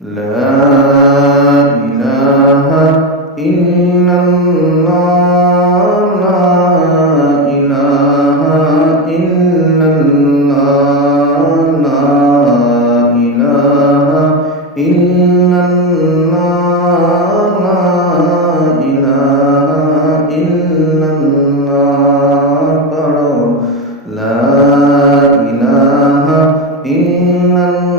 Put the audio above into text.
لا إله إلا الله لا إله إلا الله لا إله إلا الله لا إله إلا الله পড়ো لا إله إلا الله